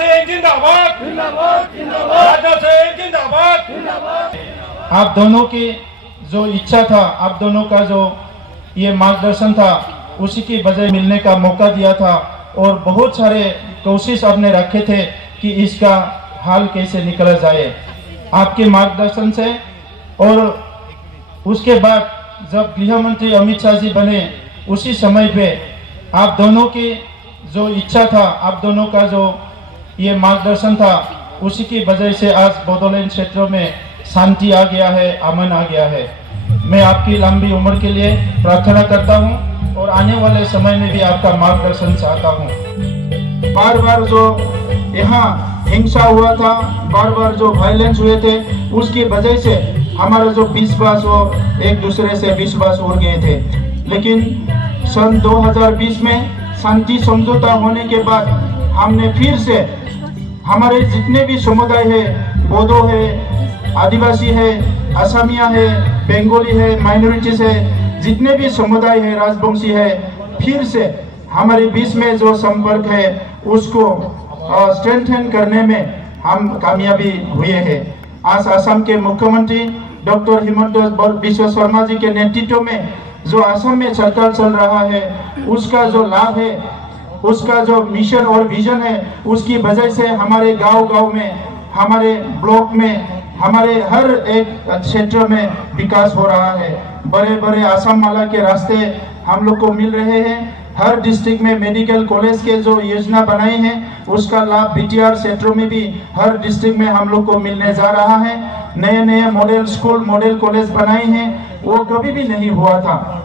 सिंह जिंदाबाद, राजनाथ सिंह जिंदाबाद। आप दोनों की जो इच्छा था, आप दोनों का जो ये मार्गदर्शन था, उसी की वजह मिलने का मौका दिया था और बहुत सारे कोशिश आपने रखे थे कि इसका हाल कैसे निकला जाए आपके मार्गदर्शन से। और उसके बाद जब गृह मंत्री अमित शाह जी बने, उसी समय पे आप दोनों की जो इच्छा था, आप दोनों का जो ये मार्गदर्शन था, उसी की वजह से आज बोडोलैंड क्षेत्रों में शांति आ गया है, अमन आ गया है। मैं आपकी लंबी उम्र के लिए प्रार्थना करता हूं और आने वाले समय में भी आपका मार्गदर्शन चाहता हूं। बार बार जो यहाँ हिंसा हुआ था, बार बार जो वायलेंस हुए थे, उसकी वजह से हमारा जो विश्वास वो एक दूसरे से विश्वास उड़ गए थे। लेकिन सन 2020 में शांति समझौता होने के बाद हमने फिर से हमारे जितने भी समुदाय है, बोडो है, आदिवासी है, असमिया है, बंगाली है, माइनॉरिटीज है, जितने भी समुदाय है, राजवंशी है, फिर से हमारे बीच में जो संपर्क है उसको स्ट्रेंथन करने में हम कामयाबी हुए हैं। आज असम के मुख्यमंत्री डॉक्टर हिमंत बिश्व शर्मा जी के नेतृत्व में जो असम में सरकार चल रहा है, उसका जो लाभ है, उसका जो मिशन और विजन है, उसकी वजह से हमारे गांव-गांव में, हमारे ब्लॉक में, हमारे हर एक क्षेत्र में विकास हो रहा है। बड़े बड़े असम माला के रास्ते हम लोग को मिल रहे हैं। हर डिस्ट्रिक्ट में मेडिकल कॉलेज के जो योजना बनाई है, उसका लाभ बीटीआर क्षेत्रों में भी हर डिस्ट्रिक्ट में हम लोग को मिलने जा रहा है। नए नए मॉडल स्कूल, मॉडल कॉलेज बनाए हैं, वो कभी भी नहीं हुआ था।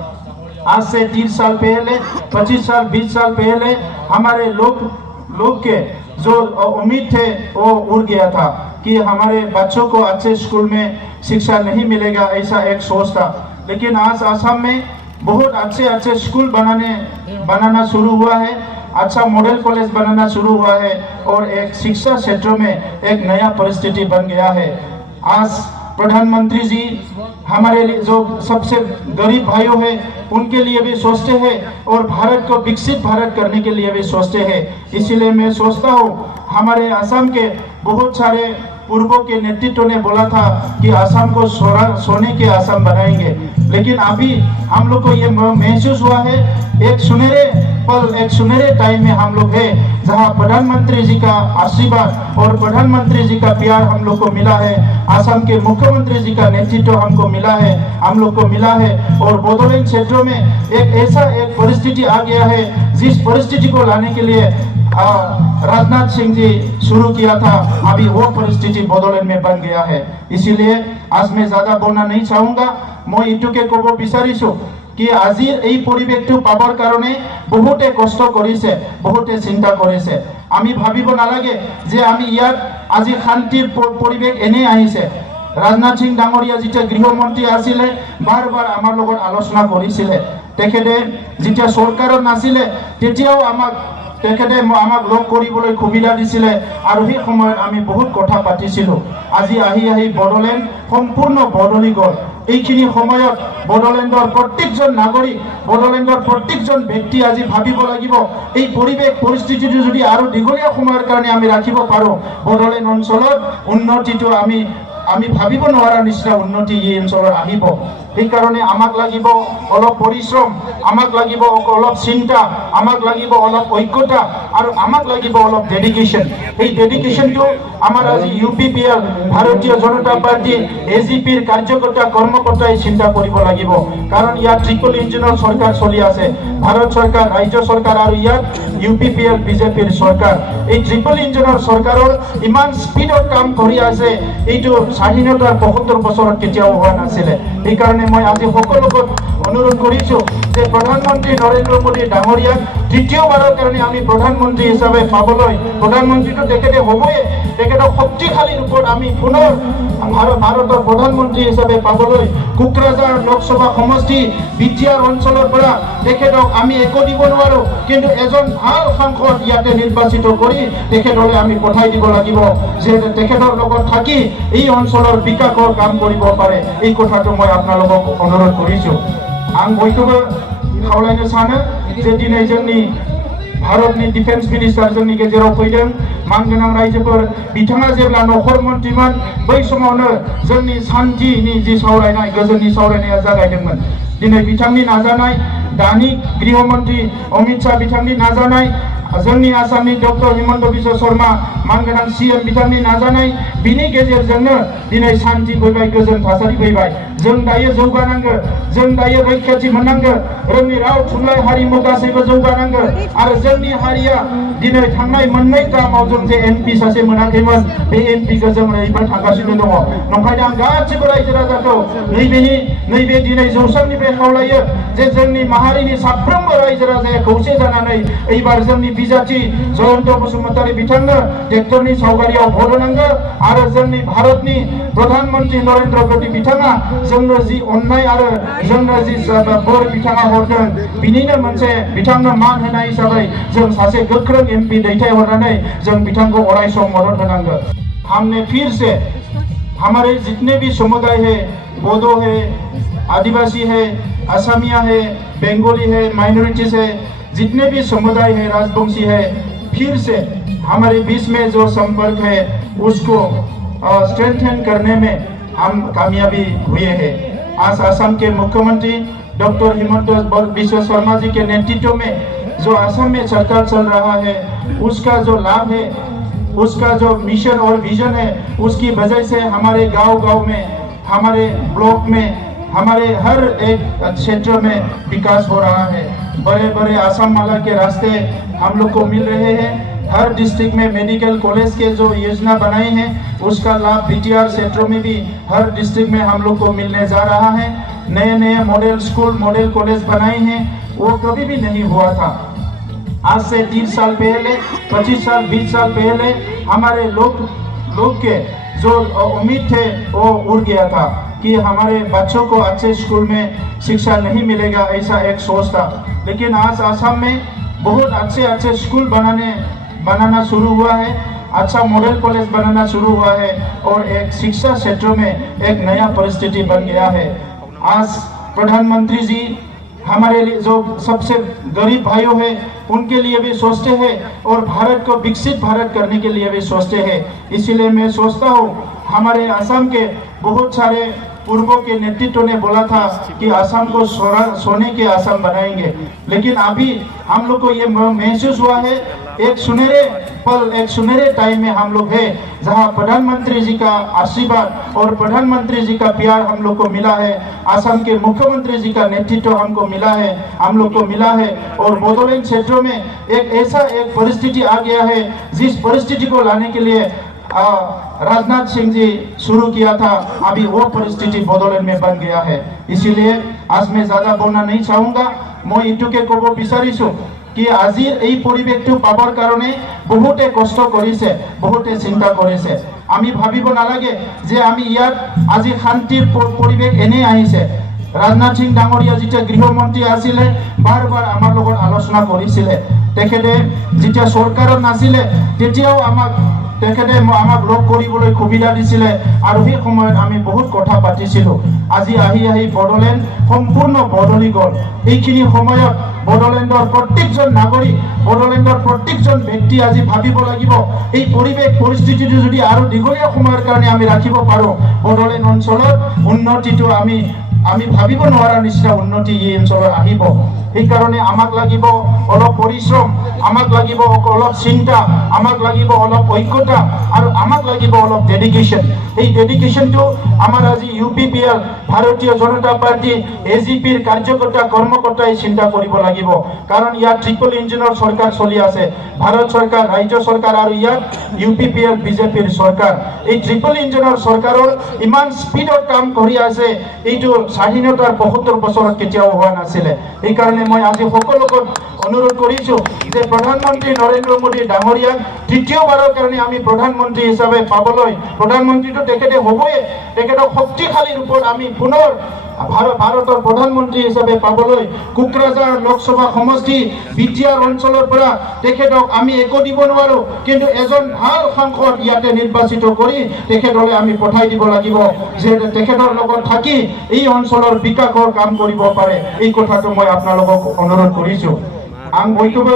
आज से 30 साल पहले, 25 साल, 20 साल पहले हमारे लोग के जो उम्मीद थे वो उड़ गया था कि हमारे बच्चों को अच्छे स्कूल में शिक्षा नहीं मिलेगा, ऐसा एक सोच था। लेकिन आज असम में बहुत अच्छे स्कूल बनाना शुरू हुआ है, अच्छा मॉडल कॉलेज बनाना शुरू हुआ है और एक शिक्षा क्षेत्र में एक नया परिस्थिति बन गया है। आज प्रधानमंत्री जी हमारे लिए जो सबसे गरीब भाइयों हैं उनके लिए भी सोचते हैं और भारत को विकसित भारत करने के लिए भी सोचते हैं। इसीलिए मैं सोचता हूँ, हमारे असम के बहुत सारे पूर्वों के नेतृत्व ने बोला था कि असम को सोने के असम बनाएंगे, लेकिन अभी हम लोग को ये महसूस हुआ है, एक सुनहरे पल, एक सुनहरे टाइम में हम लोग हैं जहां प्रधानमंत्री जी का आशीर्वाद और प्रधानमंत्री जी का प्यार हम लोग को मिला है। असम के मुख्यमंत्री जी का नेतृत्व हमको मिला है, हम लोग को मिला है और बोडोलैंड क्षेत्रों में एक ऐसा एक परिस्थिति आ गया है, जिस परिस्थिति को लाने के लिए राजनाथ सिंह जी शुरू किया था, अभी वो परिस्थिति बोडोलैंड में बन गया है। इसीलिए आज मैं ज्यादा बोलना नहीं चाहूंगा। मैं इटुके कब বিচাৰিছো कि আজিৰ এই পৰিৱেশটো পাবৰ কাৰণে বহুতে কষ্ট কৰিছে, বহুতে চিন্তা কৰিছে। আমি ভাবিব নালাগে যে আমি ইয়াত আজি শান্তিৰ পৰিৱেশ এনে আহিছে। ৰাজনাথ সিং ডাঙৰীয়া যেতিয়া গৃহমন্ত্ৰী আছিলে, বাৰ বাৰ আমাৰ লগত আলোচনা কৰিছিলে। তেখেতে যেতিয়া চৰকাৰত নাছিলে তেতিয়াও তেখেতে আমাক লগ কৰিবলৈ সুবিধা দিছিলে আৰু সেই সময়ত আমি বহুত কথা পাতিছিলোঁ। আজি আহি বড়োলেণ্ড সম্পূৰ্ণ বদলি গ'ল। এইখিনি সময়ত বড়োলেণ্ডৰ প্ৰত্যেকজন নাগৰিক, বড়োলেণ্ডৰ প্ৰত্যেকজন ব্যক্তি আজি ভাবিব লাগিব, এই পৰিৱেশ পৰিস্থিতিটো যদি আৰু দীঘলীয়া সময়ৰ কাৰণে আমি ৰাখিব পাৰোঁ, বড়োলেণ্ড অঞ্চলত উন্নতিটো আমি ভাবিব নোৱাৰা নিচিনা উন্নতি এই অঞ্চলত আহিব। সেইকাৰণে আমাক লাগিব অলপ পৰিশ্ৰম, আমাক লাগিব অলপ চিন্তা, আমাক লাগিব অলপ ঐক্যতা আৰু আমাক লাগিব অলপ ডেডিকেশ্যন। এই ডেডিকেশ্যনটো আমাৰ আজি UPPL ভাৰতীয় জনতা পাৰ্টি AGPৰ কাৰ্যকৰ্তা কৰ্মকৰ্তাই চিন্তা কৰিব লাগিব। কাৰণ ইয়াত ট্ৰিপল ইঞ্জিনৰ চৰকাৰ চলি আছে, ভাৰত চৰকাৰ, ৰাজ্য চৰকাৰ আৰু ইয়াত UPPL BJPৰ চৰকাৰ। এই ট্ৰিপল ইঞ্জিনৰ চৰকাৰৰ ইমান স্পীডত কাম কৰি আছে, এইটো স্বাধীনতাৰ ৭৫ বছৰত কেতিয়াও হোৱা নাছিলে। সেইকাৰণে মই আজি সকলোকে অনুৰোধ কৰিছোঁ যে প্ৰধানমন্ত্ৰী নৰেন্দ্ৰ মোদী ডাঙৰীয়াক তৃতীয়বাৰৰ কাৰণে আমি প্ৰধানমন্ত্ৰী হিচাপে পাবলৈ, প্ৰধানমন্ত্ৰীটো তেখেতে হ'বই, তেখেতক শক্তিশালী ৰূপত আমি পুনৰ ভাৰতৰ প্ৰধানমন্ত্ৰী হিচাপে পাবলৈ কোকৰাঝাৰ লোকসভা সমষ্টি বিটিআৰ অঞ্চলৰ পৰা তেখেতক আমি একো দিব নোৱাৰোঁ, কিন্তু এজন ভাল সাংসদ ইয়াতে নিৰ্বাচিত কৰি তেখেতলৈ আমি পঠাই দিব লাগিব, যে তেখেতৰ লগত থাকি এই অঞ্চলৰ বিকাশৰ কাম কৰিব পাৰে। এই কথাটো মই আপোনালোকক অনুৰোধ কৰিছোঁ। आं बयखौबो खावलायनो सानो जे दिनै जोंनि भारतनि डिफेन्स मिनिस्टार जोंनि गेजेराव फैदों मानगोनां रायजोफोर बिथाङा जेब्ला नखर मन्त्रिमोन बै समावनो जोंनि शान्तिनि जि सावरायनाय गोजोननि सावरायनाया जागायदोंमोन दिनै बिथांनि नाजानाय दानि गृहमन्त्री अमित शाह बिथांनि नाजानाय जोंनि आसामनि डक्टर हिमन्त बिश्व शर्मा मानगोनां सीएम बिथांनि नाजानाय बिनि गेजेरजोंनो दिनै शान्ति फैबाय गोजोन थासारि फैबाय जों दायो जौगानांगो जों दायो रैखाथि मोननांगो जोंनि राव थुनलाइ हारिमु गासैबो जौगानांगो आरो जोंनि हारिया दिनै थांनाय मोननै टार्माव जों जे एमपि सासे मोनाखैमोन बे एमपिखौ जों ओरैबायदि थांगासिनो दङ नंखायनो आं गासिबो रायजो राजाखौ नैबे दिनै जौसांनिफ्राय खावलायो जे जोंनि माहारिनि साफ्रोमबो रायजो राजाया खौसे जानानै एबार जोंनि बिजाथि जयन्त बसुमतारी बिथांनो ट्रेक्टरनि सावगारियाव भट होनांगो आरो जोंनि भारतनि प्रधानमन्त्री नरेन्द्र मोदी बिथाङा जोंनो जि अननाय आरो जोंनो जि बोर बिथाङा हरदों बिनिनो मोनसे बिथांनो मान होनाय हिसाबै जों सासे गोख्रों एमपि दैथायहरनानै जों बिथांखौ अराय सम मदद होनांगो हमने फिर से हमारे जितने भी समुदाय है बोडो है आदिवासी है असमिया है बंगाली है माइनॉरिटीज है जितने भी समुदाय है राजवंशी है फिर से हमारे बीच में जो संपर्क है उसको स्ट्रेंथन करने में हम कामयाबी हुए हैं। आज असम के मुख्यमंत्री डॉक्टर हिमंत बिश्व शर्मा जी के नेतृत्व में जो असम में सरकार चल रहा है उसका जो लाभ है उसका जो मिशन और विजन है उसकी वजह से हमारे गांव-गांव में हमारे ब्लॉक में हमारे हर एक क्षेत्र में विकास हो रहा है। बड़े-बड़े आसाम माला के रास्ते हम लोग को मिल रहे हैं। हर डिस्ट्रिक्ट में मेडिकल कॉलेज के जो योजना बनाई है उसका लाभ बीटीआर क्षेत्रों में भी हर डिस्ट्रिक्ट में हम लोग को मिलने जा रहा है। नए मॉडल स्कूल मॉडल कॉलेज बनाए हैं वो कभी भी नहीं हुआ था। आज से 30 साल पहले 25 साल 20 साल पहले हमारे लोग के जो उम्मीद थे वो उड़ गया था कि हमारे बच्चों को अच्छे स्कूल में शिक्षा नहीं मिलेगा, ऐसा एक सोच था। लेकिन आज असम में बहुत अच्छे स्कूल बनाना शुरू हुआ है, अच्छा मॉडल कॉलेज बनाना शुरू हुआ है और एक शिक्षा क्षेत्रों में एक नया परिस्थिति बन गया है। आज प्रधानमंत्री जी हमारे लिए जो सबसे गरीब भाइयों हैं उनके लिए भी सोचते हैं और भारत को विकसित भारत करने के लिए भी सोचते हैं। इसीलिए मैं सोचता हूँ हमारे असम के बहुत सारे पूर्वों के नेतृत्व ने बोला था कि असम को सोने के असम बनाएंगे, लेकिन अभी हम लोग को ये महसूस हुआ है एक सुनहरे पल एक सुनहरे टाइम में हम लोग हैं जहां प्रधानमंत्री जी का आशीर्वाद और प्रधानमंत्री जी का प्यार हम लोग को मिला है। असम के मुख्यमंत्री जी का नेतृत्व हमको मिला है, हम लोग को मिला है और बोडोलैंड क्षेत्रों में एक ऐसा एक परिस्थिति आ गया है जिस परिस्थिति को लाने के लिए राजनाथ सिंह जी शुरू किया था, अभी वो परिस्थिति बोडोलैंड में बन गया है। इसीलिए आज मैं ज्यादा बोलना नहीं चाहूँगा। मैं इटुके कब विचारिছো कि আজি এই পৰিৱেশটো পাবৰ কাৰণে বহুতে কষ্ট কৰিছে, বহুতে চিন্তা কৰিছে। আমি ভাবিব নালাগে যে আমি ইয়াত আজি শান্তিৰ পৰিৱেশ এনে আহিছে। ৰাজনাথ সিং ডাঙৰীয়া যেতিয়া গৃহমন্ত্ৰী আছিলে বাৰ আমাৰ লগত আলোচনা কৰিছিলে। তেখেতে যেতিয়া চৰকাৰত নাছিলে তেতিয়াও আমাক লগ কৰিবলৈ সুবিধা দিছিলে আৰু সেই সময়ত আমি বহুত কথা পাতিছিলো। আজি আহি বড়োলেণ্ড সম্পূৰ্ণ বদলি গ'ল। এইখিনি সময়ত বড়োলেণ্ডৰ প্ৰত্যেকজন নাগৰিক বড়োলেণ্ডৰ প্ৰত্যেকজন ব্যক্তি আজি ভাবিব লাগিব এই পৰিৱেশ পৰিস্থিতিটো যদি আৰু দীঘলীয়া সময়ৰ কাৰণে আমি ৰাখিব পাৰো বড়োলেণ্ড অঞ্চলৰ উন্নতিটো আমি ভাবিব নোৱাৰা নিচিনা উন্নতি এই অঞ্চলত আহিব। সেইকাৰণে আমাক লাগিব অলপ পৰিশ্ৰম, আমাক লাগিব অলপ চিন্তা, আমাক লাগিব অলপ ঐক্যতা আৰু আমাক লাগিব অলপ ডেডিকেশ্যন। এই ডেডিকেশ্যনটো আমাৰ আজি ইউপিপিএল ভাৰতীয় জনতা পাৰ্টি এজিপিৰ কাৰ্যকৰ্তা কৰ্মকৰ্তাই চিন্তা কৰিব লাগিব। কাৰণ ইয়াত ট্ৰিপল ইঞ্জিনৰ চৰকাৰ চলি আছে, ভাৰত চৰকাৰ, ৰাজ্য চৰকাৰ আৰু ইয়াত ইউপিপিএল বিজেপিৰ চৰকাৰ। এই ট্ৰিপল ইঞ্জিনৰ চৰকাৰৰ ইমান স্পীডত কাম কৰি আছে এইটো স্বাধীনতাৰ ৭৫ বছৰত কেতিয়াও হোৱা নাছিলে। সেইকাৰণে মই আজি সকলোকে অনুৰোধ কৰিছো যে প্ৰধানমন্ত্ৰী নৰেন্দ্ৰ মোদী ডাঙৰীয়াক তৃতীয়বাৰৰ কাৰণে আমি প্ৰধানমন্ত্ৰী হিচাপে পাবলৈ প্ৰধানমন্ত্ৰীটো তেখেতে হ'বই, তেখেতক শক্তিশালী ৰূপত আমি পুনৰ ভাৰতৰ প্ৰধানমন্ত্ৰী হিচাপে পাবলৈ কোকৰাঝাৰ লোকসভা সমষ্টি বিটিআৰ অঞ্চলৰ পৰা তেখেতক আমি একো দিব নোৱাৰো, কিন্তু এজন ভাল সাংসদ ইয়াতে নিৰ্বাচিত কৰি তেখেতলৈ আমি পঠাই দিব লাগিব যে তেখেতৰ লগত থাকি এই অঞ্চলৰ বিকাশৰ কাম কৰিব পাৰে। এই কথাটো মই আপোনালোকক অনুৰোধ কৰিছো। आं बयखौबो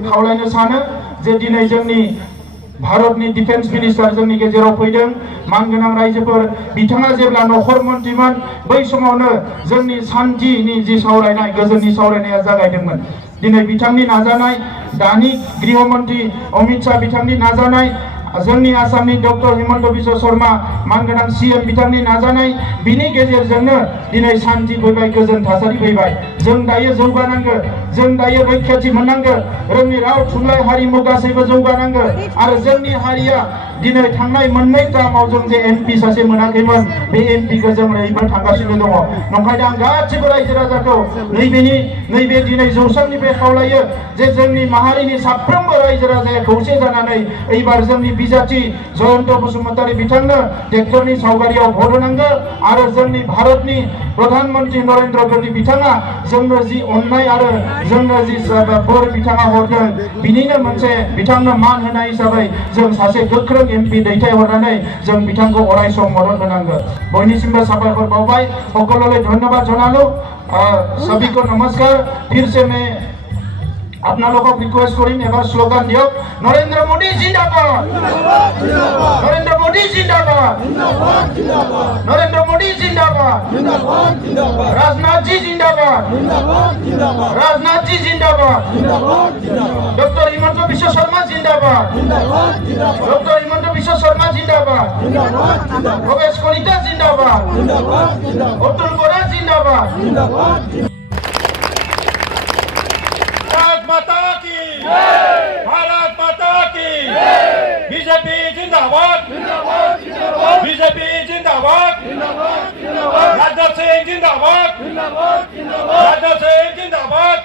खावलायनो सानो जे दिनै जोंनि भारतनि डिफेन्स मिनिस्टार जोंनि गेजेराव फैदों मानगोनां रायजोफोर बिथाङा जेब्ला नखर मन्त्रिमोन बै समावनो जोंनि शान्तिनि जि सावरायनाय गोजोननि सावरायनाया जागायदोंमोन दिनै बिथांनि नाजानाय दानि गृहमन्त्री अमित शाह बिथांनि नाजानाय जोंनि आसामनि डक्टर हिमन्त बिश्व शर्मा मानगोनां सीएम बिथांनि नाजानाय बिनि गेजेरजोंनो दिनै शान्ति फैबाय गोजोन थासारि फैबाय जों दायो जौगानांगोन जों दायो रैखाथि मोननांगोन जोंनि राव थुनलाइ हारिमु गासैबो जौगानांगोन आरो जोंनि हारिया दिनै थांनाय मोननै टार्माव जों जे एमपि सासे मोनाखैमोन बे एमपिखौ जों ओरैबो थांगासिनो दङ नंखायनो आं गासिबो रायजो राजाखौ नैबे दिनै जौसांनिफ्राय खावलायो जे जोंनि माहारिनि साफ्रोमबो रायजो राजाया खौसे जानानै एबार जोंनि बिजाथि जयन्त बसुमतारी बिथांनो ट्रेक्टरनि सावगारियाव भट होनांगौ आरो जोंनि भारतनि प्रधानमन्त्री नरेन्द्र मोदी बिथाङा जोंनो जि अननाय आरो जोंनो जि बोर बिथाङा हरदों बिनिनो मोनसे बिथांनो मान होनाय हिसाबै जों सासे गोख्रों एमपि दैथायहरनानै जों बिथांखौ अराय सम मदद होनांगौ बयनिसिमबो साबायखर बावबाय সকললৈ ধন্যবাদ জনালো सभी को नमस्कार फिर से मैं আপোনালোকক রিকোয়েস্ট করিম এবার স্লোগান দিয়ক নরেন্দ্র মোদী জিন্দাবাদ নরেন্দ্র মোদী জিন্দাবাদ নরেন্দ্র মোদী জিন্দাবাদ রাজনাথ জি জিন্দাবাদ রাজনাথ জি জিন্দাবাদ ডক্টর হিমন্ত বিশ্ব শর্মা জিন্দাবাদ ডক্টর হিমন্ত বিশ্ব শর্মা জিন্দাবাদ ভবেশ কলিতা জিন্দাবাদ অতুল গোরা জিন্দাবাদ माता की भारत माता की बीजेपी जिंदाबाद बीजेपी जिंदाबाद राजनाथ सिंह जिंदाबाद राजनाथ सिंह जिंदाबाद